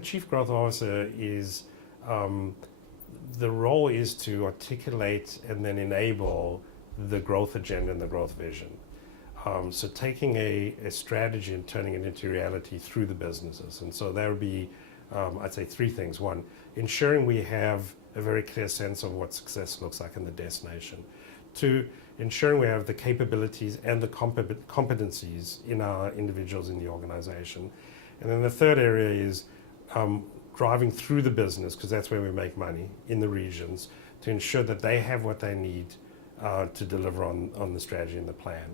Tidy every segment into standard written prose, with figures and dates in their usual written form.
The Chief Growth Officer the role is to articulate and then enable the growth agenda and the growth vision. So taking a strategy and turning it into reality through the businesses. And so there would be, I'd say, three things. One, ensuring we have a very clear sense of what success looks like in the destination. Two, ensuring we have the capabilities and the competencies in our individuals in the organization. And then the third area is driving through the business, because that's where we make money, in the regions, to ensure that they have what they need to deliver on the strategy and the plan.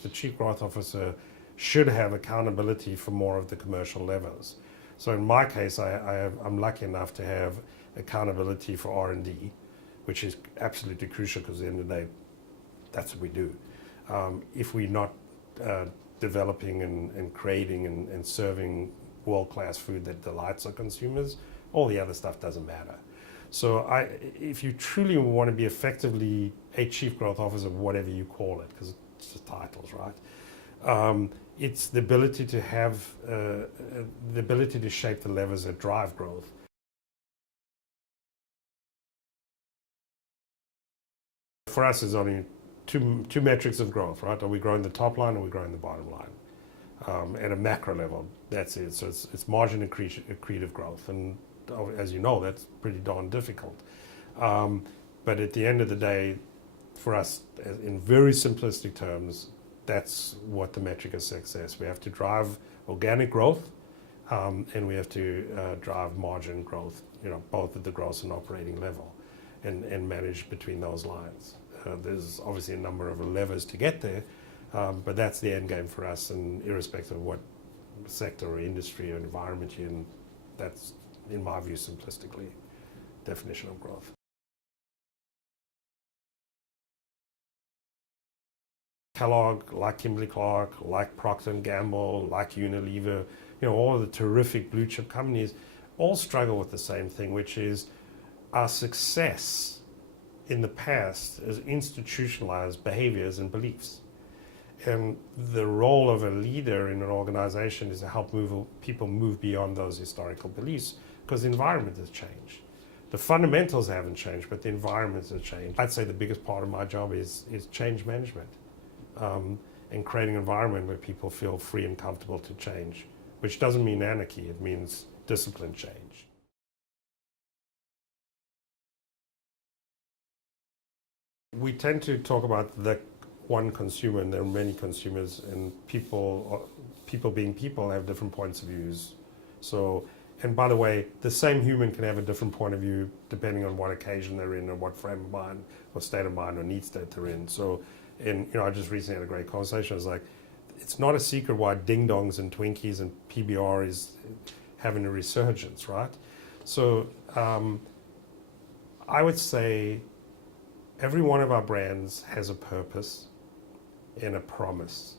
The Chief Growth Officer should have accountability for more of the commercial levers. So in my case, I'm lucky enough to have accountability for R&D, which is absolutely crucial, because at the end of the day, that's what we do. If we're not developing and creating and serving world-class food that delights our consumers, all the other stuff doesn't matter. So if you truly want to be effectively a Chief Growth Officer, whatever you call it, because it's just titles, right? It's the ability to have the ability to shape the levers that drive growth. For us, there's only two metrics of growth, right? Are we growing the top line or are we growing the bottom line? At a macro level, that's it. So it's margin accretive growth. And as you know, that's pretty darn difficult. But at the end of the day, for us, in very simplistic terms, that's what the metric of success. We have to drive organic growth, and we have to drive margin growth, both at the gross and operating level, and manage between those lines. There's obviously a number of levers to get there, but that's the end game for us, and irrespective of what sector or industry or environment you're in, that's, in my view, simplistically, definition of growth. Kellogg, like Kimberly-Clark, like Procter & Gamble, like Unilever, all of the terrific blue chip companies all struggle with the same thing, which is our success in the past has institutionalized behaviors and beliefs. And the role of a leader in an organization is to help people move beyond those historical beliefs, because the environment has changed. The fundamentals haven't changed, but the environment has changed. I'd say the biggest part of my job is change management. And creating an environment where people feel free and comfortable to change, which doesn't mean anarchy, it means disciplined change. We tend to talk about the one consumer, and there are many consumers, and people being people have different points of views. So, and by the way, the same human can have a different point of view depending on what occasion they're in, or what frame of mind, or state of mind, or need state they're in. So, and I just recently had a great conversation. I was like, it's not a secret why ding dongs and Twinkies and PBR is having a resurgence, right? So I would say every one of our brands has a purpose and a promise,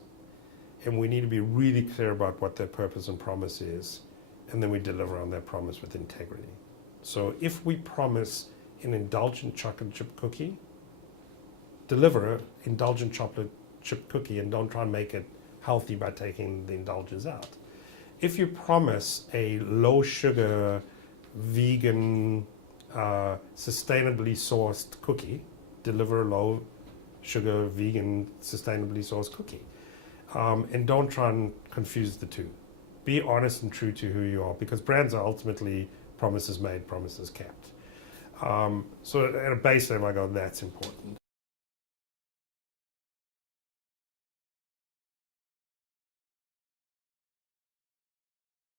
and we need to be really clear about what that purpose and promise is, and then we deliver on that promise with integrity. So if we promise an indulgent chocolate chip cookie, deliver an indulgent chocolate chip cookie, and don't try and make it healthy by taking the indulgence out. If you promise a low sugar, vegan, sustainably sourced cookie, deliver a low sugar, vegan, sustainably sourced cookie. And don't try and confuse the two. Be honest and true to who you are, because brands are ultimately promises made, promises kept. So at a base level, I go, that's important.